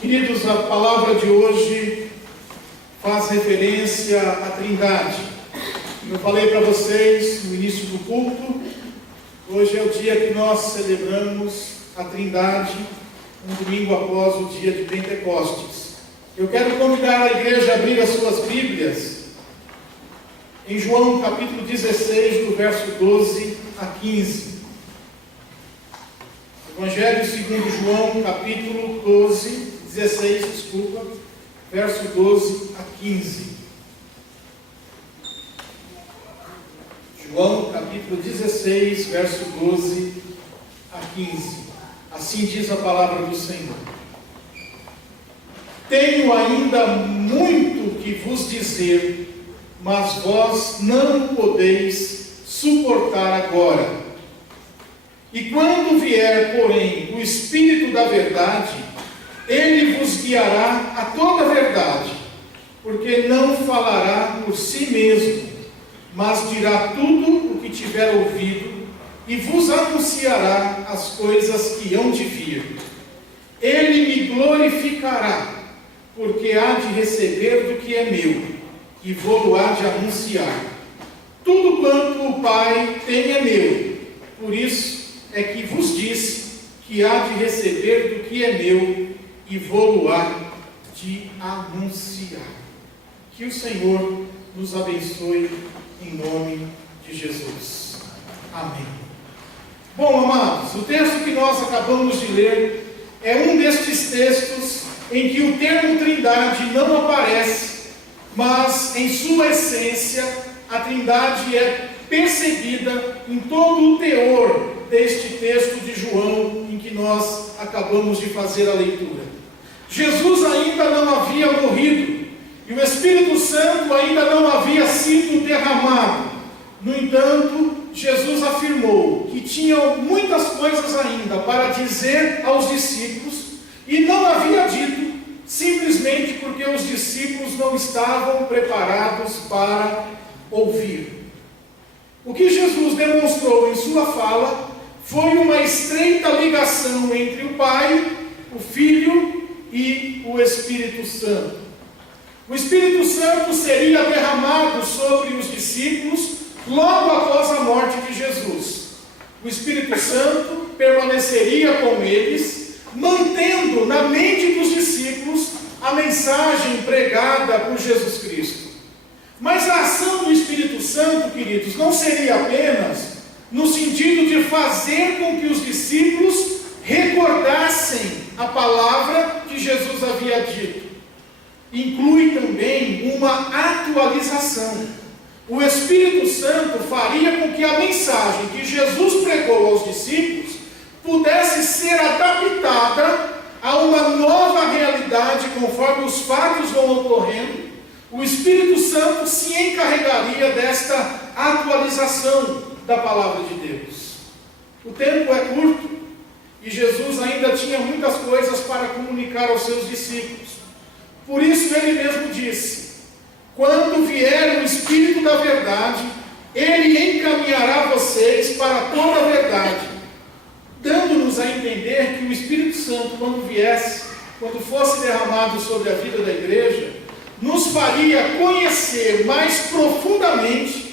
Queridos, a palavra de hoje faz referência à Trindade. Eu falei para vocês no início do culto, hoje é o dia que nós celebramos a Trindade, um domingo após o dia de Pentecostes. Eu quero convidar a igreja a abrir as suas Bíblias em João capítulo 16, do verso 12 a 15. Evangelho segundo João, capítulo 16, verso 12 a 15. João, capítulo 16, verso 12 a 15. Assim diz a palavra do Senhor. Tenho ainda muito que vos dizer, mas vós não podeis suportar agora. E quando vier, porém, o Espírito da verdade, ele vos guiará a toda a verdade, porque não falará por si mesmo, mas dirá tudo o que tiver ouvido, e vos anunciará as coisas que hão de vir. Ele me glorificará, porque há de receber do que é meu, e vou-lo há de anunciar. Tudo quanto o Pai tem é meu, por isso é que vos disse que há de receber do que é meu, e vou-lo há de anunciar. Que o Senhor nos abençoe em nome de Jesus. Amém. Bom, amados, o texto que nós acabamos de ler é um destes textos em que o termo Trindade não aparece, mas em sua essência a Trindade é percebida em todo o teor deste texto de João em que nós acabamos de fazer a leitura. Jesus ainda não havia morrido e o Espírito Santo ainda não havia sido derramado. No entanto, Jesus afirmou que tinha muitas coisas ainda para dizer aos discípulos e não havia dito simplesmente porque os discípulos não estavam preparados para ouvir. O que Jesus demonstrou em sua fala foi uma estreita ligação entre o Pai, o Filho e o Espírito Santo. O Espírito Santo seria derramado sobre os discípulos logo após a morte de Jesus. O Espírito Santo permaneceria com eles, mantendo na mente dos discípulos a mensagem pregada por Jesus Cristo. Mas a ação do Espírito Santo, queridos, não seria apenas no sentido de fazer com que os discípulos recordassem a palavra que Jesus havia dito. Inclui também uma atualização. O Espírito Santo faria com que a mensagem que Jesus pregou aos discípulos pudesse ser adaptada a uma nova realidade conforme os fatos vão ocorrendo. O Espírito Santo se encarregaria desta atualização da palavra de Deus. O tempo é curto e Jesus ainda tinha muitas coisas para comunicar aos seus discípulos. Por isso ele mesmo disse: quando vier o Espírito da verdade, ele encaminhará vocês para toda a verdade, dando-nos a entender que o Espírito Santo, quando fosse derramado sobre a vida da igreja, nos faria conhecer mais profundamente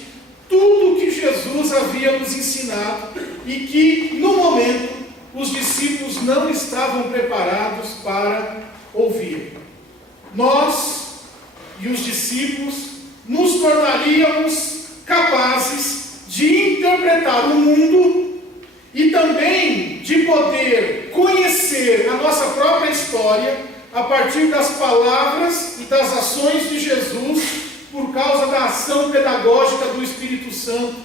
tudo o que Jesus havia nos ensinado e que, no momento, os discípulos não estavam preparados para ouvir. Nós e os discípulos nos tornaríamos capazes de interpretar o mundo e também de poder conhecer a nossa própria história a partir das palavras e das ações de Jesus, por causa da ação pedagógica do Espírito Santo,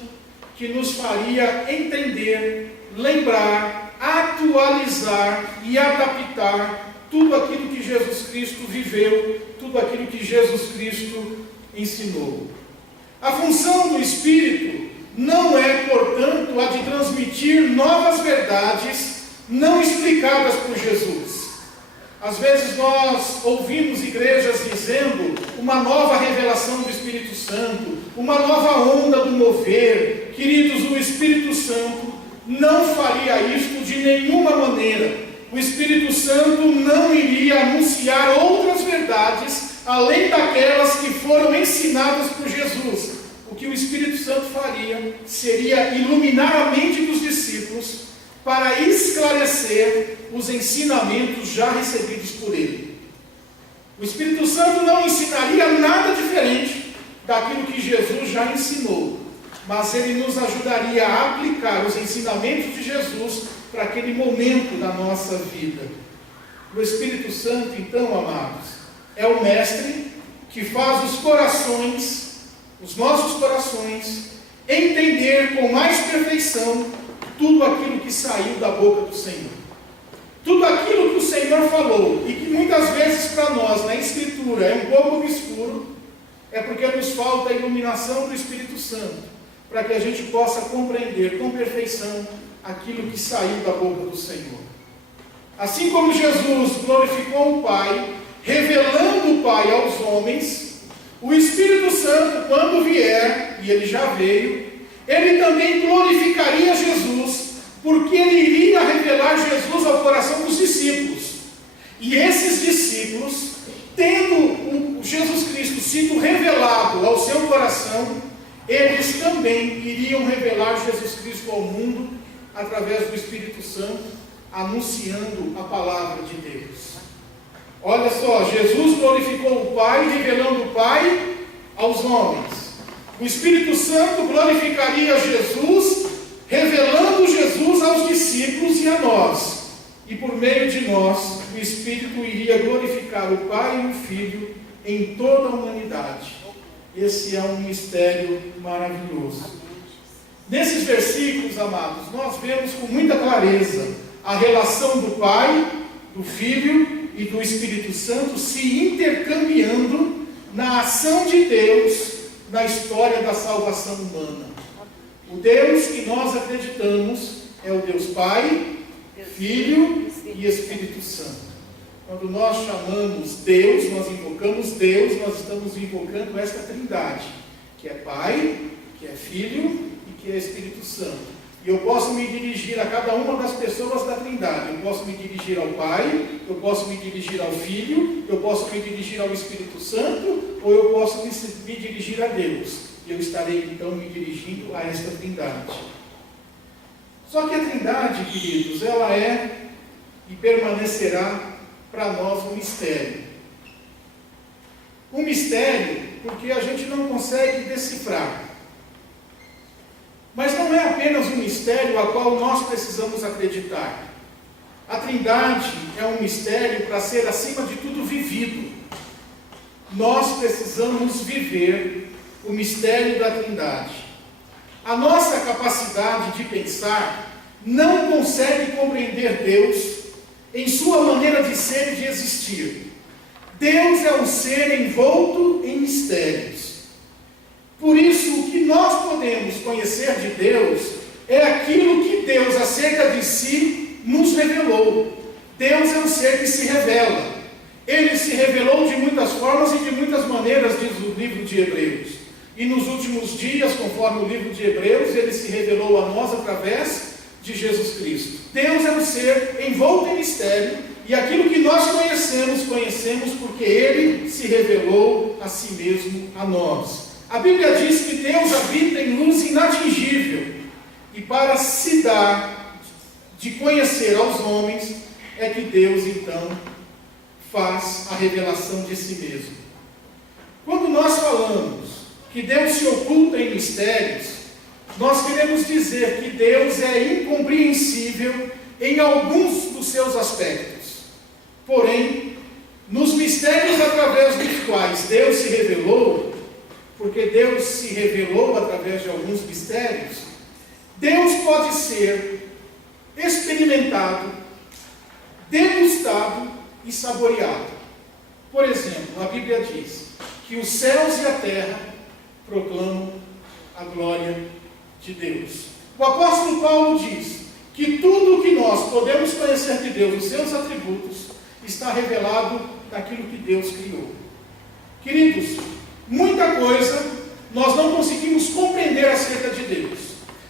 que nos faria entender, lembrar, atualizar e adaptar tudo aquilo que Jesus Cristo viveu, tudo aquilo que Jesus Cristo ensinou. A função do Espírito não é, portanto, a de transmitir novas verdades não explicadas por Jesus. Às vezes nós ouvimos igrejas dizendo uma nova revelação do Espírito Santo, uma nova onda do mover. Queridos, o Espírito Santo não faria isto de nenhuma maneira. o Espírito Santo não iria anunciar outras verdades além daquelas que foram ensinadas por Jesus. O que o Espírito Santo faria seria iluminar a mente dos discípulos para esclarecer os ensinamentos já recebidos por ele. O Espírito Santo não ensinaria nada diferente daquilo que Jesus já ensinou, mas ele nos ajudaria a aplicar os ensinamentos de Jesus para aquele momento da nossa vida. O Espírito Santo, então, amados, é o mestre que faz os corações, os nossos corações, entender com mais perfeição tudo aquilo que saiu da boca do Senhor. Tudo aquilo que o Senhor falou, e que muitas vezes para nós, na Escritura, é um pouco obscuro, é porque nos falta a iluminação do Espírito Santo, para que a gente possa compreender com perfeição aquilo que saiu da boca do Senhor. Assim como Jesus glorificou o Pai, revelando o Pai aos homens, o Espírito Santo, quando vier, e ele já veio, ele também glorificaria Jesus, porque ele iria revelar Jesus ao coração dos discípulos. E esses discípulos, tendo Jesus Cristo sido revelado ao seu coração, eles também iriam revelar Jesus Cristo ao mundo, através do Espírito Santo, anunciando a palavra de Deus. Olha só, Jesus glorificou o Pai, revelando o Pai aos homens. O Espírito Santo glorificaria Jesus, revelando Jesus aos discípulos e a nós. E por meio de nós, o Espírito iria glorificar o Pai e o Filho em toda a humanidade. Esse é um mistério maravilhoso. Nesses versículos, amados, nós vemos com muita clareza a relação do Pai, do Filho e do Espírito Santo se intercambiando na ação de Deus na história da salvação humana. O Deus que nós acreditamos é o Deus Pai, Filho e Espírito Santo. Quando nós chamamos Deus, nós invocamos Deus, nós estamos invocando esta trindade, que é Pai, que é Filho e que é Espírito Santo. E eu posso me dirigir a cada uma das pessoas da trindade. Eu posso me dirigir ao Pai, eu posso me dirigir ao Filho, eu posso me dirigir ao Espírito Santo, ou eu posso me dirigir a Deus. E eu estarei então me dirigindo a esta trindade. Só que a trindade, queridos, ela é e permanecerá para nós um mistério. Um mistério porque a gente não consegue decifrar. Mas não é apenas um mistério a qual nós precisamos acreditar. A trindade é um mistério para ser, acima de tudo, vivido. Nós precisamos viver o mistério da trindade. A nossa capacidade de pensar não consegue compreender Deus em sua maneira de ser e de existir. Deus é um ser envolto em mistérios. Por isso, o que nós podemos conhecer de Deus é aquilo que Deus, acerca de si, nos revelou. Deus é um ser que se revela. Ele se revelou de muitas formas e de muitas maneiras, diz o livro de Hebreus. E nos últimos dias, conforme o livro de Hebreus, ele se revelou a nós através de Jesus Cristo. Deus é um ser envolto em mistério, e aquilo que nós conhecemos porque ele se revelou a si mesmo a nós. A Bíblia diz que Deus habita em luz inatingível, e para se dar de conhecer aos homens, é que Deus então faz a revelação de si mesmo. Quando nós falamos que Deus se oculta em mistérios, nós queremos dizer que Deus é incompreensível em alguns dos seus aspectos. Porém, nos mistérios através dos quais Deus se revelou, porque Deus se revelou através de alguns mistérios, Deus pode ser experimentado, degustado e saboreado. Por exemplo, a Bíblia diz que os céus e a terra proclamam a glória de Deus. O apóstolo Paulo diz que tudo o que nós podemos conhecer de Deus, os seus atributos, está revelado naquilo que Deus criou. Queridos, muita coisa nós não conseguimos compreender acerca de Deus,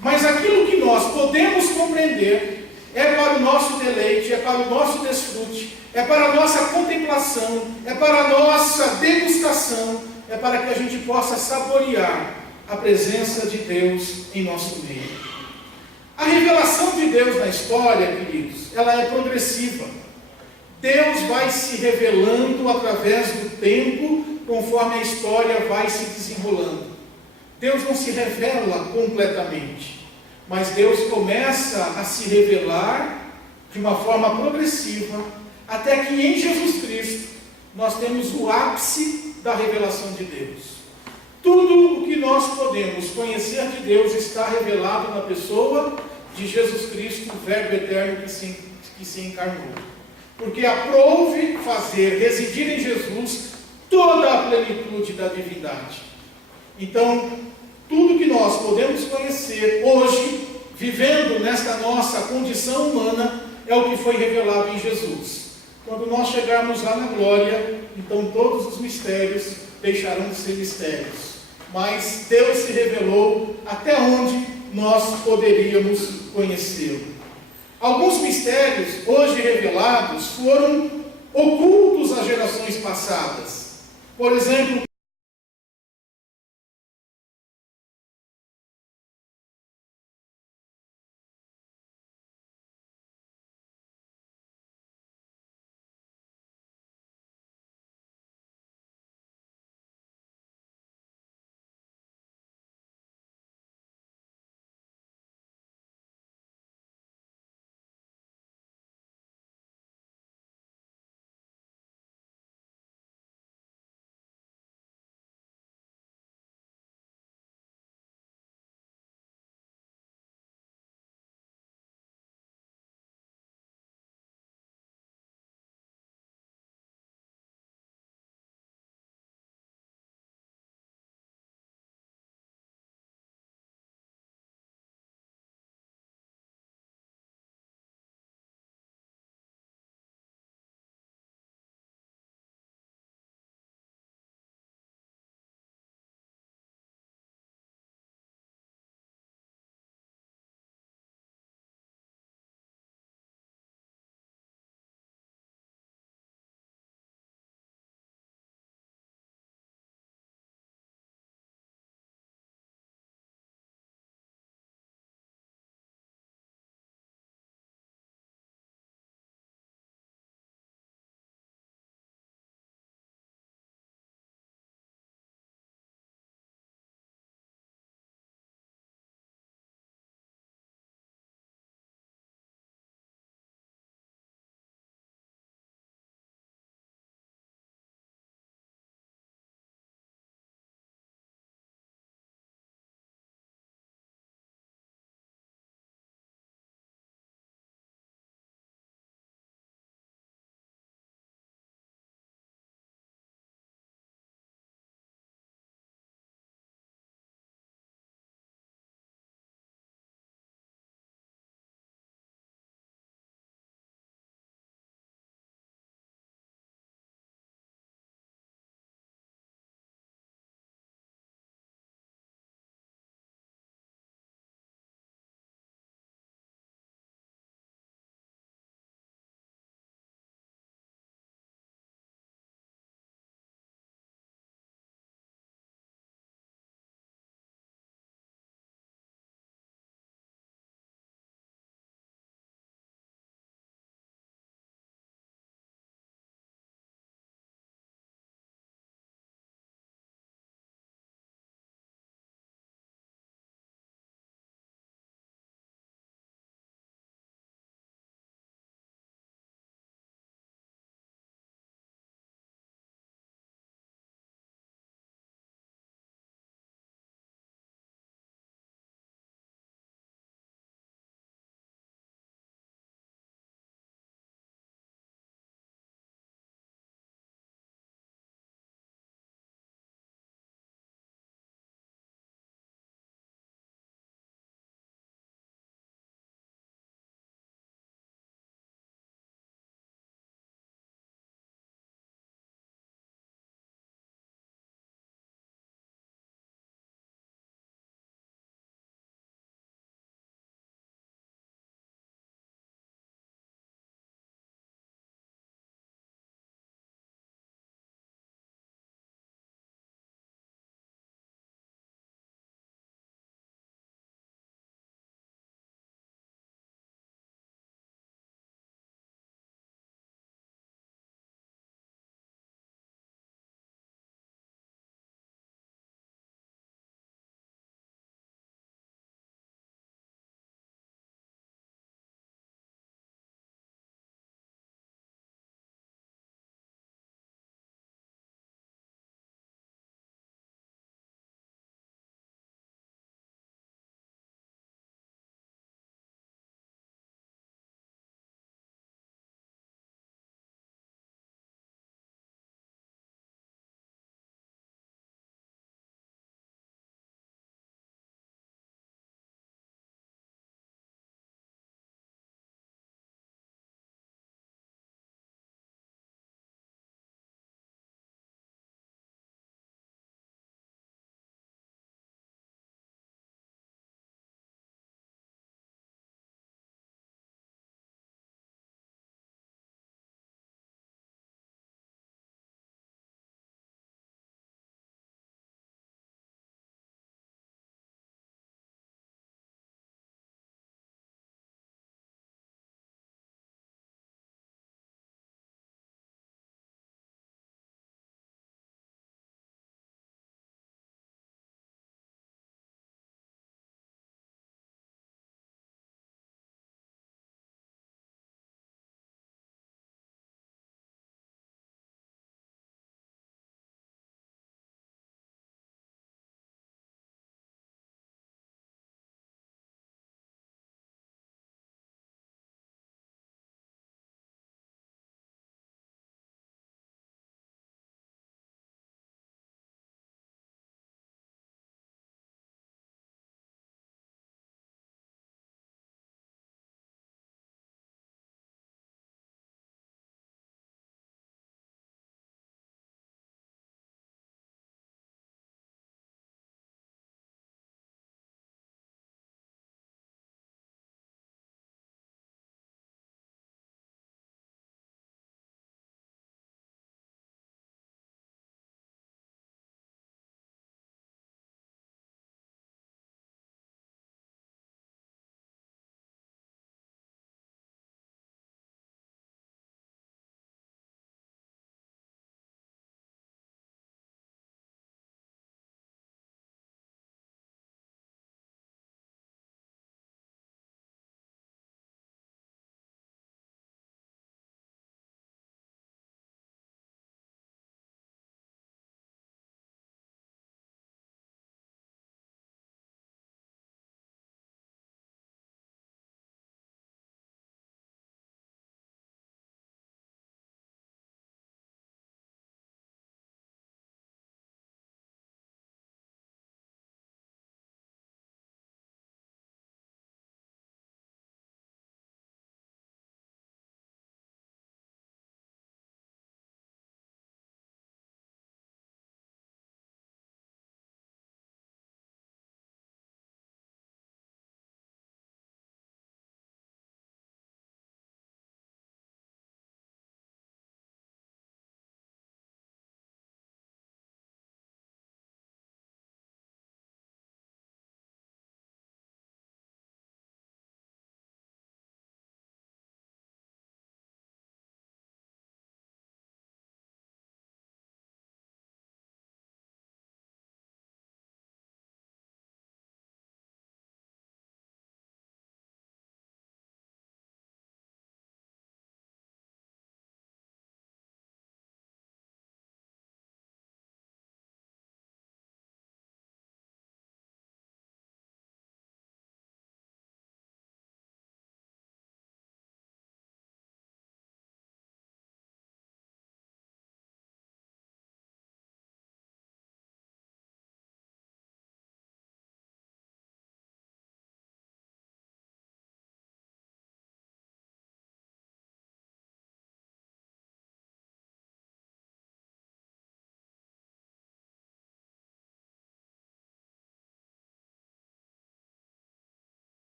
mas aquilo que nós podemos compreender é para o nosso deleite, é para o nosso desfrute, é para a nossa contemplação, é para a nossa degustação, é para que a gente possa saborear a presença de Deus em nosso meio. A revelação de Deus na história, queridos, ela é progressiva. Deus vai se revelando através do tempo, conforme a história vai se desenrolando. Deus não se revela completamente, mas Deus começa a se revelar de uma forma progressiva, até que em Jesus Cristo nós temos o ápice da revelação de Deus. Tudo o que nós podemos conhecer de Deus está revelado na pessoa de Jesus Cristo, o Verbo eterno que se encarnou. Porque aprouve fazer residir em Jesus toda a plenitude da divindade. Então, tudo que nós podemos conhecer hoje, vivendo nesta nossa condição humana, é o que foi revelado em Jesus. Quando nós chegarmos lá na glória, então todos os mistérios deixarão de ser mistérios. Mas Deus se revelou até onde nós poderíamos conhecê-lo. Alguns mistérios, hoje revelados, foram ocultos às gerações passadas. Por exemplo,